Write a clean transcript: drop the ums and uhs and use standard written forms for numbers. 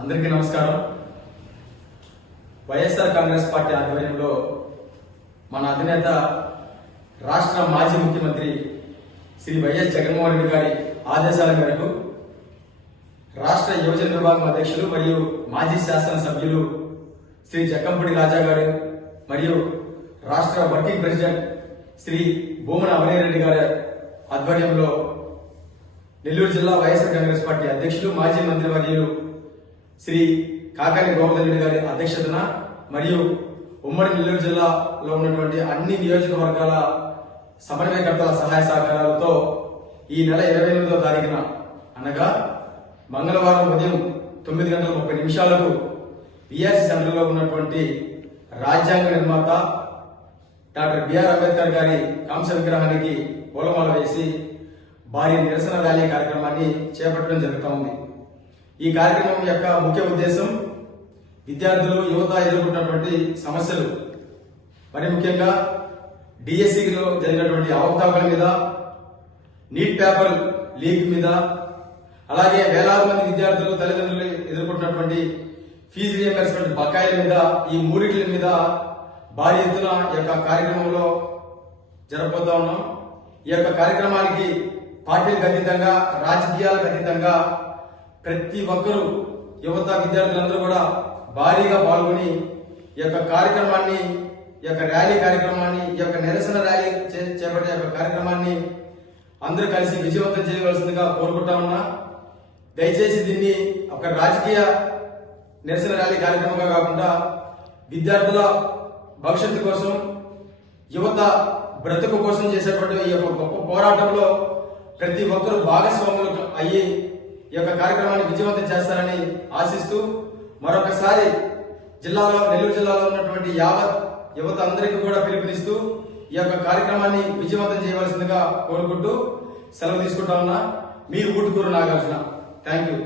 అందరికీ నమస్కారం. వైఎస్ఆర్ కాంగ్రెస్ పార్టీ ఆధ్వర్యంలో మన అధినేత రాష్ట్ర మాజీ ముఖ్యమంత్రి శ్రీ వైఎస్ జగన్మోహన్ రెడ్డి గారి ఆదేశాల మేరకు రాష్ట్ర యువజన విభాగం అధ్యక్షులు మరియు మాజీ శాసనసభ్యులు శ్రీ జక్కంపూడి రాజా గారు మరియు రాష్ట్ర వర్కింగ్ ప్రెసిడెంట్ శ్రీ భూమన అమరేరెడ్డి గారి ఆధ్వర్యంలో నెల్లూరు జిల్లా వైఎస్ఆర్ కాంగ్రెస్ పార్టీ అధ్యక్షులు మాజీ మంత్రివర్యులు శ్రీ కాకాని గోవర్ధన్ రెడ్డి గారి అధ్యక్షతన మరియు ఉమ్మడి నెల్లూరు జిల్లాలో ఉన్నటువంటి అన్ని నియోజకవర్గాల సమన్వయకర్తల సహాయ సహకారాలతో ఈ నెల 28వ తారీఖున అనగా మంగళవారం ఉదయం 9:30 పిఆర్సీ సెంటర్లో ఉన్నటువంటి రాజ్యాంగ నిర్మాత డాక్టర్ బిఆర్ అంబేద్కర్ గారి కాంస్య విగ్రహానికి పూలమాల వేసి భారీ నిరసన ర్యాలీ కార్యక్రమాన్ని చేపట్టడం జరుగుతూ ఉంది. ఈ కార్యక్రమం యొక్క ముఖ్య ఉద్దేశం విద్యార్థులు యువత ఎదుర్కొంటున్నటువంటి సమస్యలు, మరి ముఖ్యంగా డిఎస్సిలో జరిగినటువంటి అవకతవకల మీద, నీట్ పేపర్ లీక్ మీద, అలాగే వేలాది మంది విద్యార్థులు తల్లిదండ్రులు ఎదుర్కొంటున్నటువంటి ఫీజు రియంబర్స్మెంట్ బకాయిల మీద, ఈ మూడింటి మీద భారీ ఎత్తున ఈ యొక్క కార్యక్రమంలో జరగబోతా ఉన్నాం. ఈ యొక్క కార్యక్రమానికి పార్టీలకు అతీతంగా, రాజకీయాలకు అతీతంగా ప్రతి ఒక్కరూ, యువత విద్యార్థులందరూ కూడా భారీగా పాల్గొని ఈ యొక్క కార్యక్రమాన్ని, ఈ యొక్క ర్యాలీ కార్యక్రమాన్ని, ఈ యొక్క నిరసన ర్యాలీ చేపట్టే యొక్క కార్యక్రమాన్ని అందరూ కలిసి విజయవంతం చేయవలసిందిగా కోరుకుంటా ఉన్నా. దయచేసి దీన్ని ఒక రాజకీయ నిరసన ర్యాలీ కార్యక్రమంగా కాకుండా విద్యార్థుల భవిష్యత్తు కోసం, యువత బ్రతుకు కోసం చేసేటువంటి ఈ యొక్క గొప్ప పోరాటంలో ప్రతి ఒక్కరూ భాగస్వాములు అయ్యి ఈ యొక్క కార్యక్రమాన్ని విజయవంతం చేస్తారని ఆశిస్తూ, మరొకసారి నెల్లూరు జిల్లాలో ఉన్నటువంటి యావత్ యువత అందరికీ కూడా పిలుపునిస్తూ ఈ యొక్క కార్యక్రమాన్ని విజయవంతం చేయవలసిందిగా కోరుకుంటూ సెలవు తీసుకుంటా ఉన్నా. మీ ఊటుకూరు నాగార్జున. Thank you.